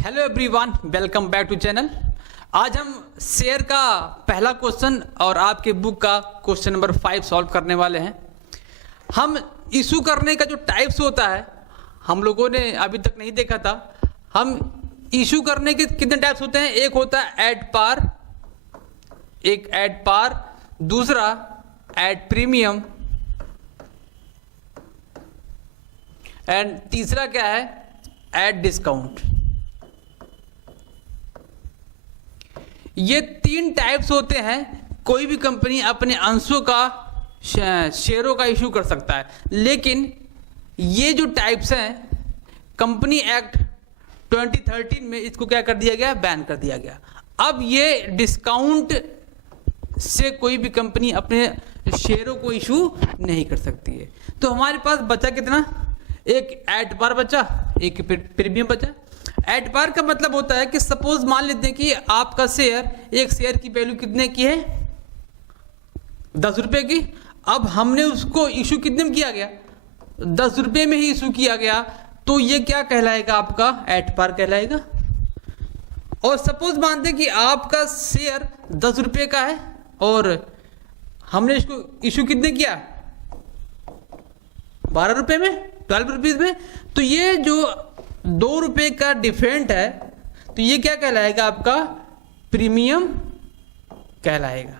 Hello everyone, welcome back to channel. आज हम share का पहला क्वेश्चन और आपके बुक का क्वेश्चन नंबर 5 सॉल्व करने वाले हैं। हम इशू करने का जो टाइप्स होता है हम लोगों ने अभी तक नहीं देखा था। हम इशू करने के कितने टाइप्स होते हैं? एक होता है एट पार, एक एट पार, दूसरा एट प्रीमियम एंड तीसरा क्या है? At discount. ये 3 टाइप्स होते हैं। कोई भी कंपनी अपने अंशों का शेयरों का इशू कर सकता है, लेकिन ये जो टाइप्स हैं कंपनी एक्ट 2013 में इसको क्या कर दिया गया? बैन कर दिया गया। अब ये डिस्काउंट से कोई भी कंपनी अपने शेयरों को इशू नहीं कर सकती है। तो हमारे पास बचा कितना? एक एट पार बचा, एक प्रीमियम बचा। एट पार का मतलब होता है कि सपोज मान लेते हैं कि आपका शेयर, एक शेयर की वैल्यू कितने की है? 10 रुपए की। अब हमने उसको इशू कितने में किया गया? 10 रुपए में ही इशू किया गया, तो ये क्या कहलाएगा? आपका एट पार कहलाएगा। और सपोज मानते हैं कि आपका शेयर 10 रुपए का है और हमने इसको इशू कितने किया? 12 रुपए में, 12 रुपीज में। तो ये जो 2 रुपए का डिफरेंट है, तो ये क्या कहलाएगा? आपका प्रीमियम कहलाएगा।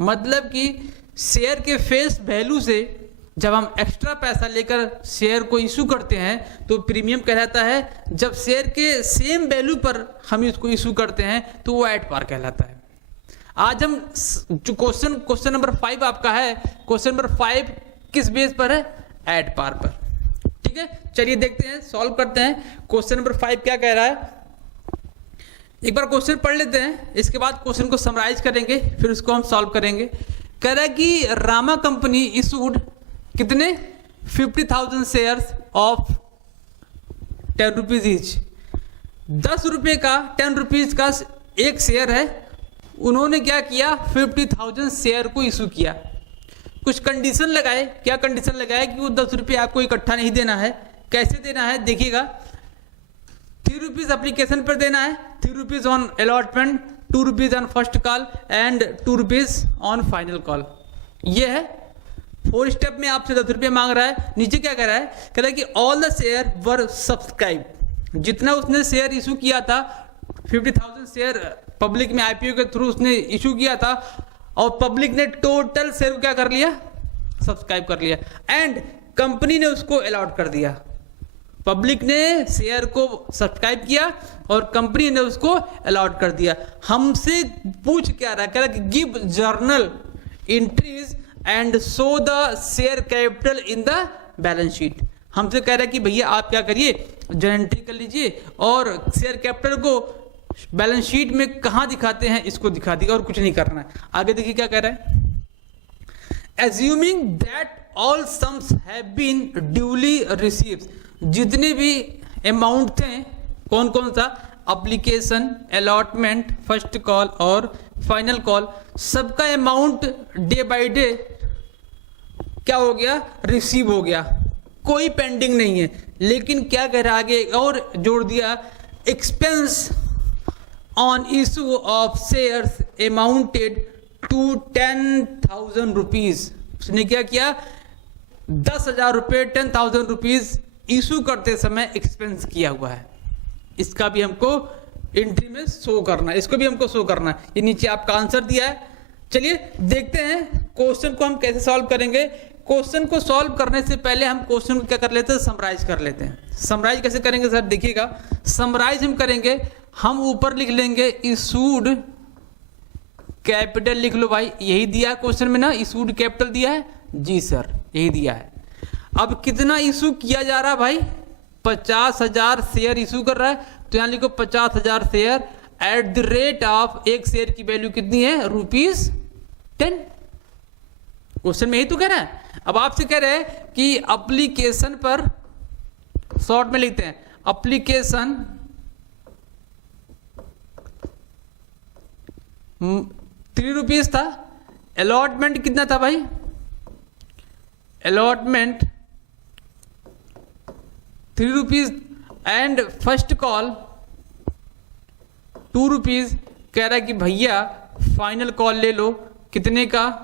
मतलब कि शेयर के फेस वैल्यू से जब हम एक्स्ट्रा पैसा लेकर शेयर को इशू करते हैं तो प्रीमियम कहलाता है। जब शेयर के सेम वैल्यू पर हम इसको इशू करते हैं तो वो एट पार कहलाता है। आज हम जो क्वेश्चन नंबर 5 आपका है, क्वेश्चन नंबर 5 किस बेस पर है? एट पार पर। ठीक है, चलिए देखते हैं, सॉल्व करते हैं। क्वेश्चन नंबर 5 क्या कह रहा है? एक बार क्वेश्चन पढ़ लेते हैं, इसके बाद क्वेश्चन को समराइज करेंगे, फिर उसको हम सॉल्व करेंगे। कह रहा है कि रामा कंपनी इशूड कितने? 50,000 शेयर्स ऑफ 10 रुपीज ईच। 10 रुपए का, 10 रुपीज का एक शेयर है। उन्होंने क्या किया? 50,000 शेयर को इशू किया। कुछ कंडीशन लगाए। क्या कंडीशन लगाए? कि वो 10 रुपये आपको इकट्ठा नहीं देना है। कैसे देना है देखिएगा। 3 रुपीज एप्लीकेशन पर देना है, 3 rupees on allotment, 2 rupees on first call and 2 rupees on final call. ये है 4 स्टेप में आपसे 10 रुपये मांग रहा है। नीचे क्या कह रहा है? कह रहा है कि all the share were subscribe. जितना उसने शेयर इशू किया था, 50,000 शेयर पब्लिक में आईपीओ के थ्रू उसने इशू किया था और पब्लिक ने टोटल शेयर को क्या कर लिया? सब्सक्राइब कर लिया। एंड कंपनी ने उसको अलॉट कर दिया। पब्लिक ने शेयर को सब्सक्राइब किया और कंपनी ने उसको अलॉट कर दिया। हमसे पूछ क्या रहा है? कह रहा है कि give journal entries and show the share capital in the balance sheet. हमसे कह रहा है कि भैया आप क्या करिए, जर्नल एंट्री कर लीजिए और शेयर कैपिटल को बैलेंस शीट में कहां दिखाते हैं इसको दिखा दिया, और कुछ नहीं करना है। आगे देखिए क्या कह रहा है? Assuming that all sums have been duly received, जितने भी अमाउंट थे, कौन कौन सा? एप्लीकेशन, अलॉटमेंट, फर्स्ट कॉल और फाइनल कॉल, सबका अमाउंट डे बाय डे क्या हो गया? रिसीव हो गया। कोई पेंडिंग नहीं है। लेकिन क्या कह रहा है आगे? और जोड़ दिया, expense on issue of shares amounted to 10,000 rupees। उसने क्या किया? 10,000 रुपये, 10,000 रुपीज इशू करते समय एक्सपेंस किया हुआ है। इसका भी हमको एंट्री में शो करना है, इसको भी हमको शो करना है। ये नीचे आपका आंसर दिया है। चलिए देखते हैं क्वेश्चन को हम कैसे सॉल्व करेंगे। क्वेश्चन को सॉल्व करने से पहले हम क्वेश्चन को क्या कर लेते हैं? समराइज कर लेते हैं। समराइज कैसे करेंगे सर? देखिएगा, समराइज हम करेंगे, हम ऊपर लिख लेंगे इशूड कैपिटल। लिख लो भाई, यही दिया है क्वेश्चन में ना, इशूड कैपिटल दिया है। जी सर, यही दिया है। अब कितना इशू किया जा रहा है भाई? 50,000 शेयर इशू कर रहा है, तो यहां लिखो 50,000 share at the rate of, एक शेयर की वैल्यू कितनी है? ₹10। क्वेश्चन में यही तो कह रहा है। अब आपसे कह रहे हैं कि एप्लीकेशन पर, शॉर्ट में लिखते हैं, एप्लीकेशन 3 रुपीज था। अलॉटमेंट कितना था भाई? Allotment 3 rupees and first call 2 rupees, कह रहा है कि भैया फाइनल कॉल ले लो, कितने का,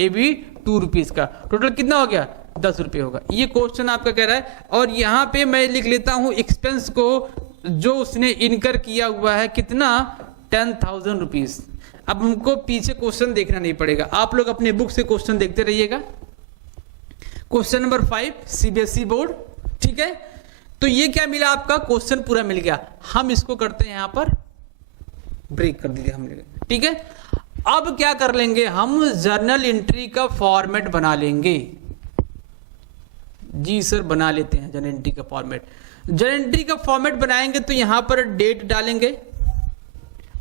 ये भी 2 रुपीज का, टोटल कितना हो गया, 10 रुपये होगा। ये क्वेश्चन आपका कह रहा है। और यहाँ पे मैं लिख लेता हूँ एक्सपेंस को जो उसने इनकर किया हुआ है, कितना, 10,000 रुपीज। अब हमको पीछे क्वेश्चन देखना नहीं पड़ेगा, आप लोग अपने बुक से क्वेश्चन देखते रहिएगा। क्वेश्चन नंबर 5 सीबीएसई बोर्ड, ठीक है। तो ये क्या मिला आपका, क्वेश्चन पूरा मिल गया। हम इसको करते हैं यहाँ पर ब्रेक कर दीजिए हमने, ठीक है। अब क्या कर लेंगे, हम जर्नल एंट्री का फॉर्मेट बना लेंगे। जी सर बना लेते हैं जर्नल एंट्री का फॉर्मेट। जर्नल एंट्री का फॉर्मेट बनाएंगे तो यहां पर डेट डालेंगे,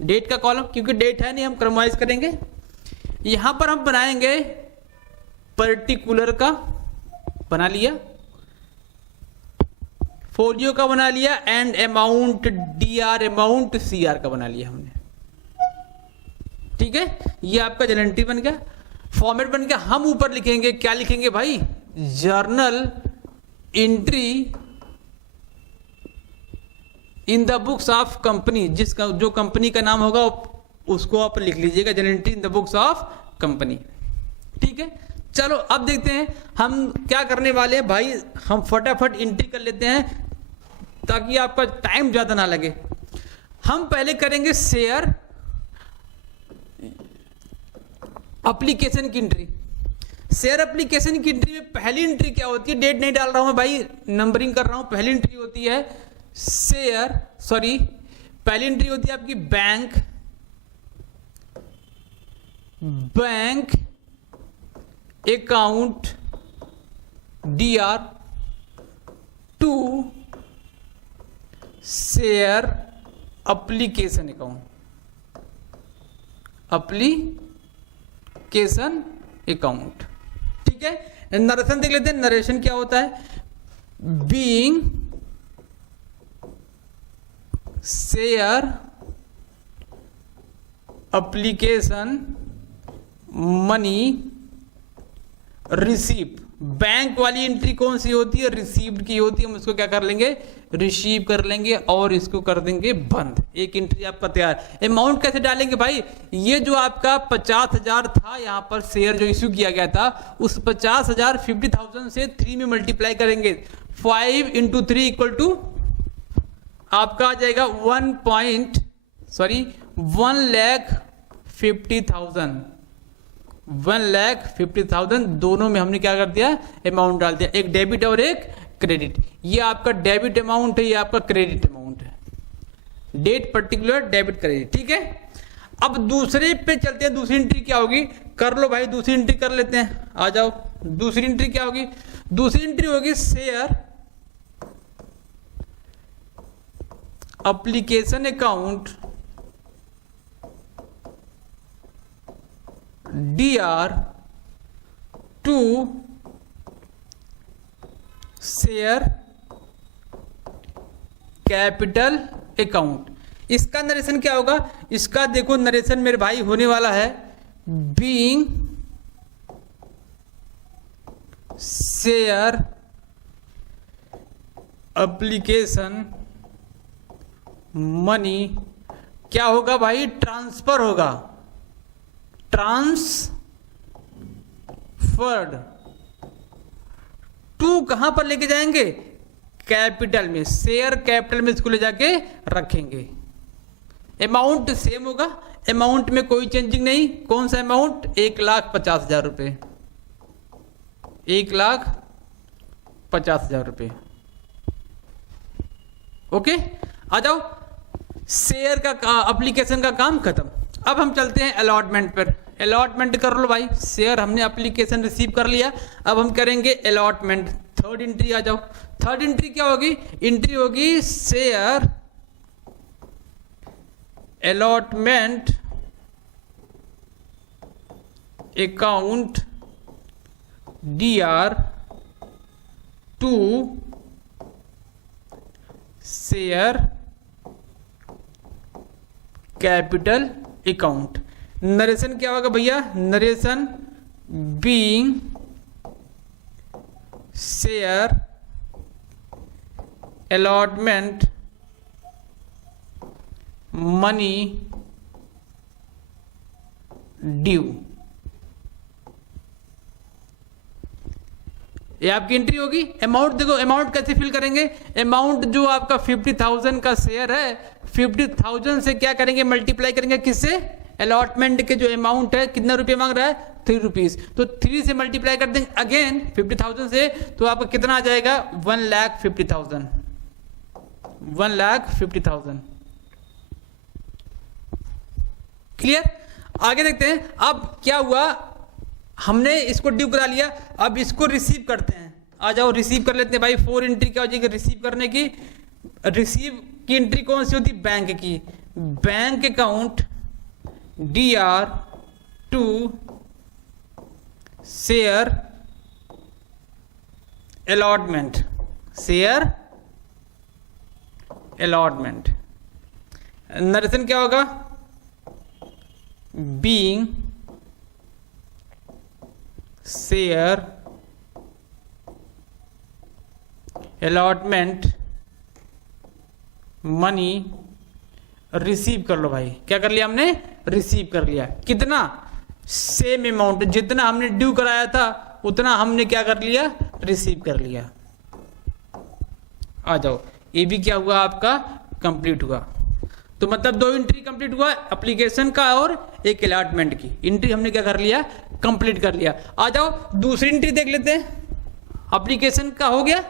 डेट का कॉलम, क्योंकि डेट है नहीं हम क्रमवाइज करेंगे। यहां पर हम बनाएंगे पर्टिकुलर का, बना लिया, फोलियो का बना लिया, and amount DR, amount CR का बना लिया हमने, ठीक है। ये आपका जर्नल एंट्री बन गया, फॉर्मेट बन गया। हम ऊपर लिखेंगे, क्या लिखेंगे भाई, journal entry in the books of company, जिसका जो कंपनी का नाम होगा उसको आप लिख लीजिएगा, journal entry in the books of company, ठीक है। चलो अब देखते हैं हम क्या करने वाले हैं भाई, हम फटाफट एंट्री कर लेते हैं ताकि आपका टाइम ज्यादा ना लगे। हम पहले करेंगे शेयर एप्लीकेशन की एंट्री। शेयर एप्लीकेशन की एंट्री में पहली एंट्री क्या होती है, डेट नहीं डाल रहा हूं मैं भाई, नंबरिंग कर रहा हूं। पहली एंट्री होती है पहली एंट्री होती है आपकी bank account DR to share application account, ठीक है। नरेशन देख लेते हैं, नरेशन क्या होता है, being share application money receive. Bank वाली एंट्री कौन सी होती है, रिसीव्ड की होती है। हम इसको क्या कर लेंगे, रिसीव कर लेंगे और इसको कर देंगे बंद। एक एंट्री आपका तैयार। अमाउंट कैसे डालेंगे भाई, ये जो आपका 50,000 था यहाँ पर शेयर जो इश्यू किया गया था, उस 50,000 50,000 से 3 में मल्टीप्लाई करेंगे। 5 × 3 = आपका आ जाएगा 1,50,000 दोनों में हमने क्या कर दिया, अमाउंट डाल दिया, एक डेबिट और एक क्रेडिट। ये आपका डेबिट अमाउंट है, ये आपका क्रेडिट अमाउंट है। डेट पर्टिकुलर, डेबिट क्रेडिट, ठीक है। अब दूसरे पे चलते हैं, दूसरी एंट्री क्या होगी, कर लो भाई, दूसरी एंट्री कर लेते हैं, आ जाओ। दूसरी एंट्री क्या होगी, दूसरी एंट्री होगी share application account DR to share capital account. इसका नरेशन क्या होगा, इसका देखो नरेशन मेरे भाई होने वाला है, बीइंग शेयर एप्लीकेशन मनी, क्या होगा भाई, ट्रांसफर होगा, ट्रांसफर्ड टू, कहां पर लेके जाएंगे, कैपिटल में, शेयर कैपिटल में इसको ले जाके रखेंगे। अमाउंट सेम होगा, अमाउंट में कोई चेंजिंग नहीं। कौन सा अमाउंट, 1,50,000 रुपए, 1,50,000 रुपए, ओके। आ जाओ, शेयर का एप्लीकेशन का काम खत्म। अब हम चलते हैं अलॉटमेंट पर। अलॉटमेंट कर लो भाई, शेयर हमने एप्लीकेशन रिसीव कर लिया, अब हम करेंगे अलॉटमेंट। थर्ड एंट्री आ जाओ। थर्ड एंट्री क्या होगी, एंट्री होगी share allotment account DR to share capital account. Narration क्या होगा भैया, narration being share allotment money due। ये आपकी एंट्री होगी। अमाउंट देखो, अमाउंट कैसे फिल करेंगे, अमाउंट जो आपका 50,000 का शेयर है, 50,000 से क्या करेंगे, मल्टीप्लाई करेंगे किससे, अलॉटमेंट के जो अमाउंट है, कितना रुपये मांग रहा है, 3 रुपीज, तो 3 से मल्टीप्लाई कर देंगे अगेन 50,000 से, तो आपका कितना आ जाएगा, 1,50,000, 1,50,000। क्लियर। आगे देखते हैं। अब क्या हुआ, हमने इसको ड्यू करा लिया, अब इसको रिसीव करते हैं। आ जाओ रिसीव कर लेते हैं भाई। 4 एंट्री क्या हो जाएगी रिसीव करने की। रिसीव की एंट्री कौन सी होती, बैंक की। Bank account DR to share allotment, share allotment. Narration क्या होगा, being share allotment money receive कर लो भाई। क्या कर लिया हमने, रिसीव कर लिया। कितना, सेम अमाउंट, जितना हमने ड्यू कराया था उतना हमने क्या कर लिया, रिसीव कर लिया। आ जाओ, ये भी क्या हुआ आपका, कंप्लीट हुआ। तो मतलब 2 एंट्री कंप्लीट हुआ, एप्लीकेशन का और एक अलॉटमेंट की एंट्री हमने क्या कर लिया, कंप्लीट कर लिया। आ जाओ दूसरी एंट्री देख लेते हैं। एप्लीकेशन का हो गया,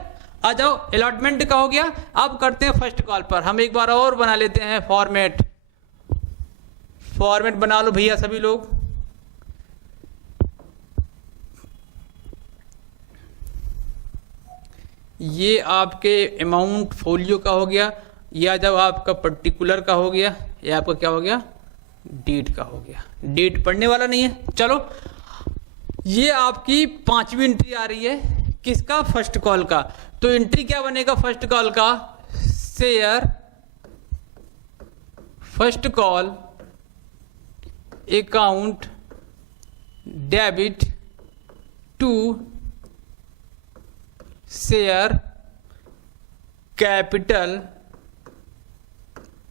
आ जाओ अलॉटमेंट का हो गया। अब करते हैं फर्स्ट कॉल पर। हम एक बार और बना लेते हैं फॉर्मेट। फॉर्मेट बना लो भैया सभी लोग। ये आपके अमाउंट फोलियो का हो गया, ये आ जाओ आपका पर्टिकुलर का हो गया, ये आपका क्या हो गया, डेट का हो गया। डेट पढ़ने वाला नहीं है। चलो ये आपकी 5वीं एंट्री आ रही है, किसका, फर्स्ट कॉल का। तो एंट्री क्या बनेगा फर्स्ट कॉल का, share first call account debit to share capital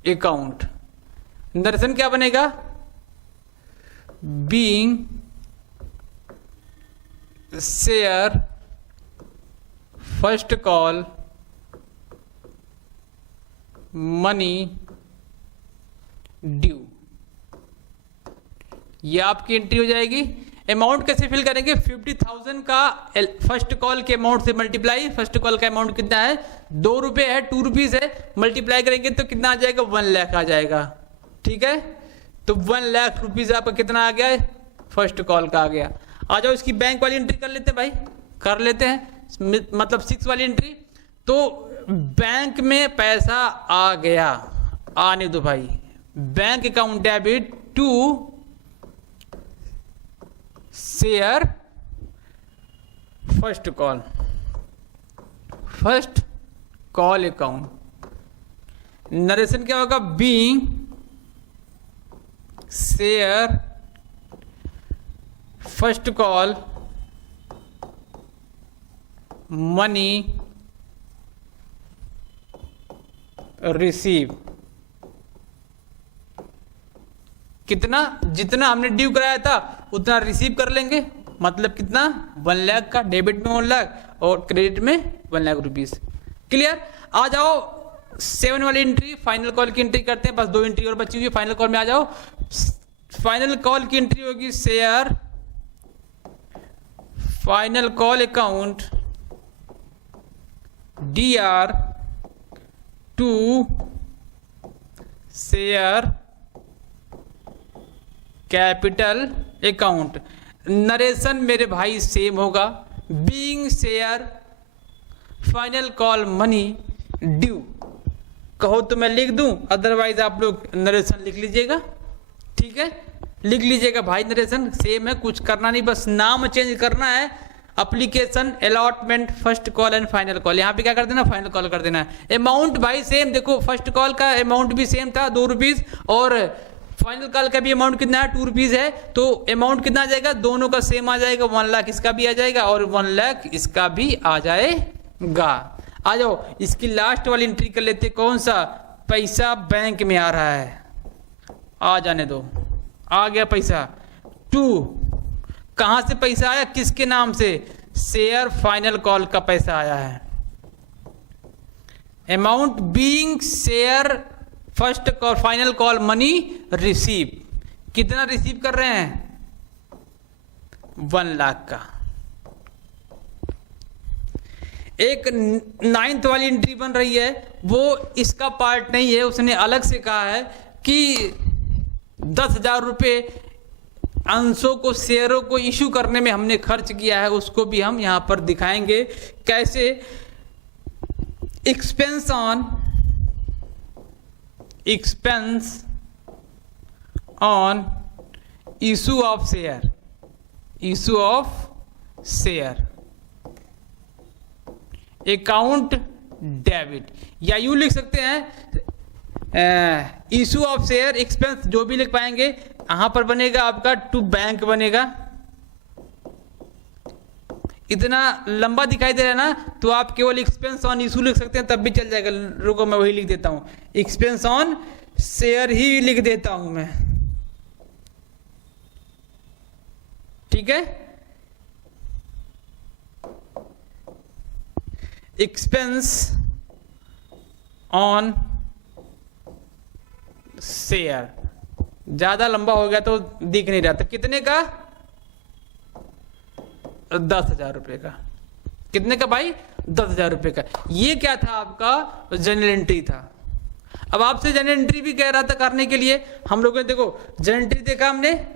account. दर्शन क्या बनेगा, being share first call money due. ये आपकी एंट्री हो जाएगी। अमाउंट कैसे फिल करेंगे, 50,000 का फर्स्ट कॉल के अमाउंट से मल्टीप्लाई। फर्स्ट कॉल का अमाउंट कितना है, 2 रुपये है, 2 रुपीज है, मल्टीप्लाई करेंगे तो कितना आ जाएगा, 1 लाख आ जाएगा। ठीक है, तो 1 लाख रुपीज आपका कितना आ गया है, फर्स्ट कॉल का आ गया। आ जाओ इसकी बैंक वाली एंट्री कर लेते हैं भाई, कर लेते हैं, मतलब 6 वाली एंट्री। तो बैंक में पैसा आ गया, आने दो भाई। Bank account debit to share first call account. Narration क्या होगा, being share first call money receive. कितना, जितना हमने ड्यू कराया था उतना रिसीव कर लेंगे। मतलब कितना, 1 लाख का, डेबिट में 1 लाख और क्रेडिट में 1 लाख रुपीस। क्लियर। आ जाओ 7 वाली एंट्री, फाइनल कॉल की एंट्री करते हैं। बस 2 एंट्री और बची हुई है, फाइनल कॉल में आ जाओ। फाइनल कॉल की एंट्री होगी share final call account DR to share capital account. Narration मेरे भाई सेम होगा, being share final call money due. कहो तो मैं लिख दूं, अदरवाइज आप लोग नरेशन लिख लीजिएगा। ठीक है, लिख लीजिएगा भाई, नरेशन सेम है, कुछ करना नहीं, बस नाम चेंज करना है। Application allotment first call and final call, यहाँ पे क्या कर देना, फाइनल कॉल कर देना है। अमाउंट भाई सेम, देखो फर्स्ट कॉल का अमाउंट भी सेम था 2 रुपीज, और फाइनल कॉल का भी अमाउंट कितना है, 2 रुपीज है। तो अमाउंट कितना आ जाएगा, दोनों का सेम आ जाएगा, 1 लाख इसका भी आ जाएगा और 1 लाख इसका भी आ जाएगा। आ जाओ इसकी लास्ट वाली एंट्री कर लेते, कौन सा, पैसा बैंक में आ रहा है, आ जाने दो, आ गया पैसा। 2 कहां से पैसा आया, किसके नाम से, शेयर फाइनल कॉल का पैसा आया है। Amount being share first call final call money receive, कितना रिसीव कर रहे हैं, 1 लाख का। एक 9th वाली एंट्री बन रही है, वो इसका पार्ट नहीं है, उसने अलग से कहा है कि 10,000 रुपये अंशों को, शेयरों को इशू करने में हमने खर्च किया है, उसको भी हम यहां पर दिखाएंगे कैसे। Expense on issue of share, issue of share, account debit, या यूं लिख सकते हैं इशू ऑफ शेयर एक्सपेंस, जो भी लिख पाएंगे। यहां पर बनेगा आपका टू बैंक बनेगा। इतना लंबा दिखाई दे रहा है ना, तो आप केवल एक्सपेंस ऑन इशू लिख सकते हैं, तब भी चल जाएगा। रुको मैं वही लिख देता हूं, एक्सपेंस ऑन शेयर ही लिख देता हूं मैं, ठीक है। एक्सपेंस ऑन शेयर, ज्यादा लंबा हो गया तो दिख नहीं रहा था। कितने का, 10,000 रुपए का। कितने का भाई, 10,000 रुपए का। ये क्या था, आपका जनरल एंट्री था। अब आपसे जनरल एंट्री भी कह रहा था करने के लिए, हम लोगों ने देखो जनरल एंट्री देखा हमने,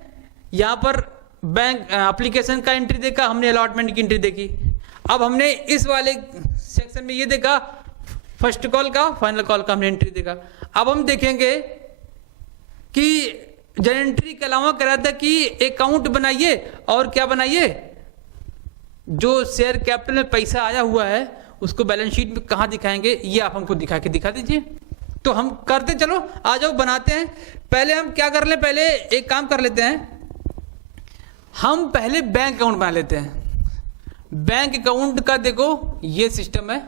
यहां पर बैंक एप्लीकेशन का एंट्री देखा हमने, अलॉटमेंट की एंट्री देखी। अब हमने इस वाले सेक्शन में ये देखा, फर्स्ट कॉल का फाइनल कॉल का हमने एंट्री देखा। अब हम देखेंगे कि जनरल एंट्री के अलावा कह रहा था कि अकाउंट बनाइए, और क्या बनाइए, जो शेयर कैपिटल में पैसा आया हुआ है उसको बैलेंस शीट में कहां दिखाएंगे, ये आप हमको दिखा दीजिए। तो हम करते, चलो आ जाओ बनाते हैं। पहले हम क्या कर ले, पहले एक काम कर लेते हैं, हम पहले बैंक अकाउंट बना लेते हैं। बैंक अकाउंट का देखो ये सिस्टम है,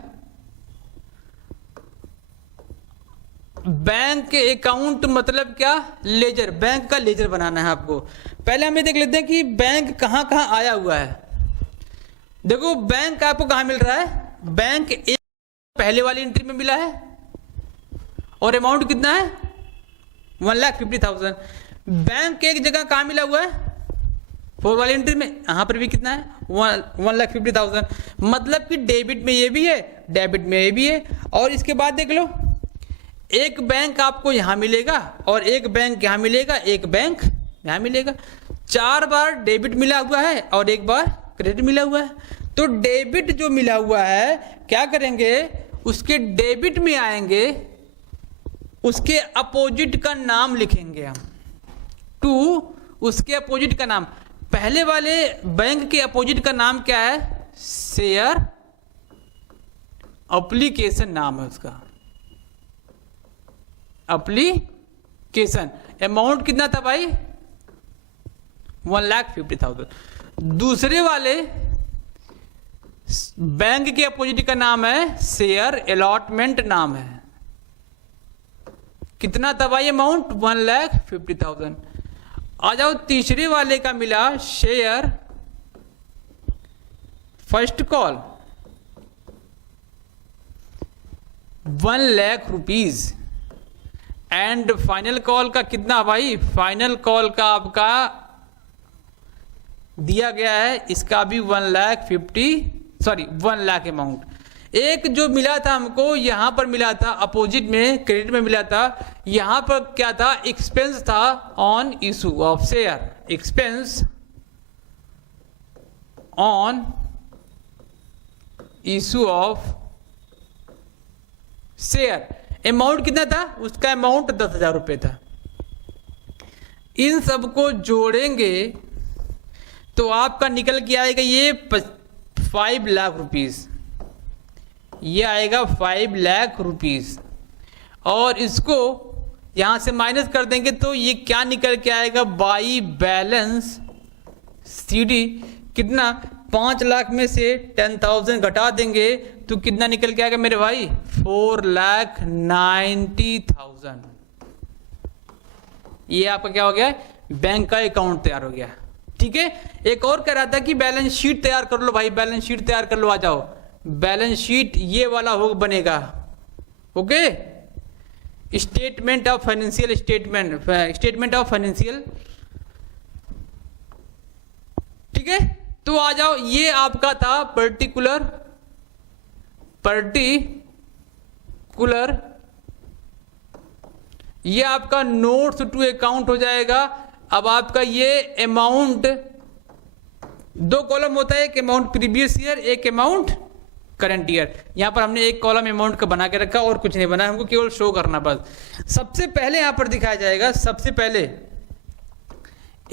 बैंक अकाउंट मतलब क्या, लेजर, बैंक का लेजर बनाना है आपको। पहले हम ये देख लेते हैं कि बैंक कहां कहां आया हुआ है। देखो बैंक आपको कहां मिल रहा है, बैंक एक पहले वाली एंट्री में मिला है, और अमाउंट कितना है, 1,50,000। बैंक एक जगह कहां मिला हुआ है, 4 वाली एंट्री में, यहां पर भी कितना है, 1,50,000। मतलब कि डेबिट में ये भी है, डेबिट में ये भी है। और इसके बाद देख लो, एक बैंक आपको यहां मिलेगा, और एक बैंक यहां मिलेगा, एक बैंक यहां मिलेगा। 4 बार डेबिट मिला हुआ है, और 1 बार क्रेडिट मिला हुआ है। तो डेबिट जो मिला हुआ है, क्या करेंगे, उसके डेबिट में आएंगे, उसके अपोजिट का नाम लिखेंगे हम, टू उसके अपोजिट का नाम। पहले वाले बैंक के अपोजिट का नाम क्या है, शेयर एप्लीकेशन नाम है उसका, एप्लीकेशन। अमाउंट कितना था भाई, 1,50,000। दूसरे वाले बैंक के अपोजिट का नाम है शेयर अलॉटमेंट नाम है। कितना था भाई अमाउंट, 1,50,000। आ जाओ तीसरे वाले का मिला share first call, 1,00,000 rupees. And final call का कितना भाई, फाइनल कॉल का आपका दिया गया है, इसका भी 1,00,000 अमाउंट। एक जो मिला था हमको यहां पर मिला था अपोजिट में, क्रेडिट में मिला था, यहां पर क्या था, एक्सपेंस था on issue of share, expense on issue of share. Amount कितना था, उसका अमाउंट 10,000 रुपए था। इन सबको जोड़ेंगे तो आपका निकल के आएगा ये 5,00,000 रुपीज, ये आएगा 5,00,000 रुपीज। और इसको यहां से माइनस कर देंगे तो ये क्या निकल के आएगा, बाई बैलेंस सीडी कितना, 5 लाख में से 10,000 घटा देंगे तो कितना निकल के आएगा मेरे भाई? 4,90,000। ये आपका क्या हो गया? बैंक का अकाउंट तैयार हो गया। ठीक है, एक और कह रहा था कि बैलेंस शीट तैयार कर लो भाई, बैलेंस शीट तैयार कर लो, आ जाओ। बैलेंस शीट ये वाला हो बनेगा। Okay, statement of financial statement of financial. ठीक है, तो आ जाओ, ये आपका था पर्टिकुलर ये आपका नोट्स टू अकाउंट हो जाएगा। अब आपका ये अमाउंट, 2 कॉलम होता है, एक अमाउंट प्रीवियस ईयर, एक अमाउंट करंट ईयर। यहां पर हमने एक कॉलम अमाउंट का बना के रखा और कुछ नहीं बनाया, हमको केवल शो करना बस। सबसे पहले यहां पर दिखाया जाएगा, सबसे पहले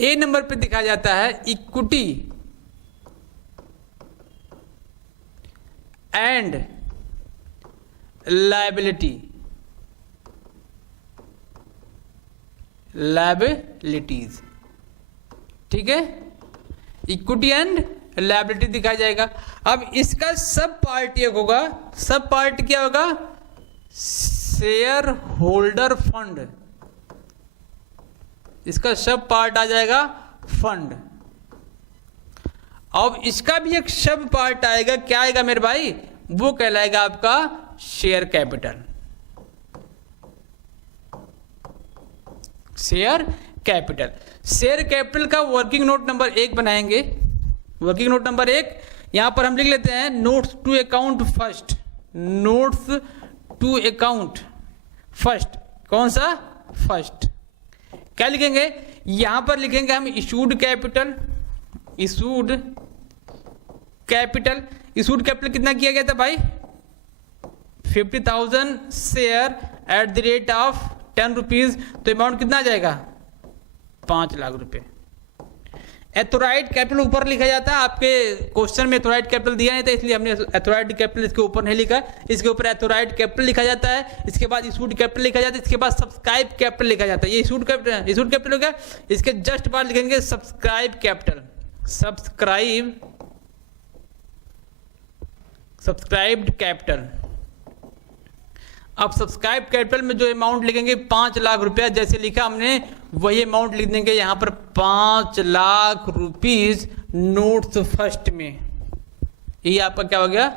ए नंबर पे दिखाया जाता है इक्विटी एंड लायबिलिटीज। ठीक है, इक्विटी एंड लायबिलिटी दिखाया जाएगा। अब इसका सब पार्ट एक होगा, सब पार्ट क्या होगा? Share holder fund. इसका सब पार्ट आ जाएगा फंड। अब इसका भी एक सब पार्ट आएगा, क्या आएगा मेरे भाई? वो कहलाएगा आपका शेयर कैपिटल। शेयर कैपिटल का वर्किंग नोट नंबर 1 बनाएंगे। वर्किंग नोट नंबर 1 यहां पर हम लिख लेते हैं, notes to account first. Notes to account first, कौन सा? फर्स्ट। क्या लिखेंगे? यहां पर लिखेंगे हम इशूड कैपिटल कितना किया गया था भाई? 50,000 share at the rate of 10 rupees. तो अमाउंट कितना आ जाएगा? 5 लाख रुपए। एथोराइड कैपिटल ऊपर लिखा जाता है, आपके क्वेश्चन में एथोराइड कैपिटल दिया नहीं था, इसलिए हमने एथोराइड कैपिटल इसके ऊपर नहीं लिखा। इसके ऊपर एथोराइड कैपिटल लिखा जाता है, इसके बाद इशूड कैपिटल लिखा जाता है, इसके बाद सब्सक्राइब कैपिटल लिखा जाता है। ये इशूड कैपिटल हो गया। इसके जस्ट बाद लिखेंगे सब्सक्राइब कैपिटल, सब्सक्राइब्ड कैपिटल। अब सब्सक्राइब कैपिटल में जो अमाउंट लिखेंगे 5 लाख रुपया, जैसे लिखा हमने वही अमाउंट लिख देंगे यहां पर 5 लाख रुपीज नोट्स फर्स्ट में। ये आपका क्या हो गया?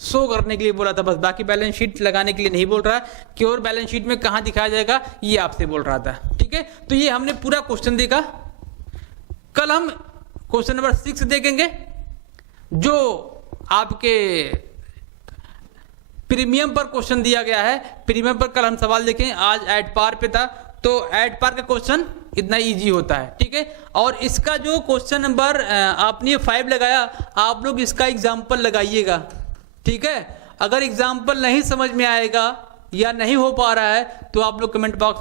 शो करने के लिए बोला था बस, बाकी बैलेंस शीट लगाने के लिए नहीं बोल रहा कि और बैलेंस शीट में कहां दिखाया जाएगा, ये आपसे बोल रहा था। ठीक है, तो ये हमने पूरा क्वेश्चन देखा। कल हम क्वेश्चन नंबर 6 देखेंगे, जो आपके प्रीमियम पर क्वेश्चन दिया गया है। प्रीमियम पर कल हम सवाल देखें, आज एट पार पे था, तो एट पार का क्वेश्चन इतना इजी होता है। ठीक है, और इसका जो क्वेश्चन नंबर आपने 5 लगाया, आप लोग इसका एग्जाम्पल लगाइएगा। ठीक है, अगर एग्जाम्पल नहीं समझ में आएगा या नहीं हो पा रहा है तो आप लोग कमेंट बॉक्स में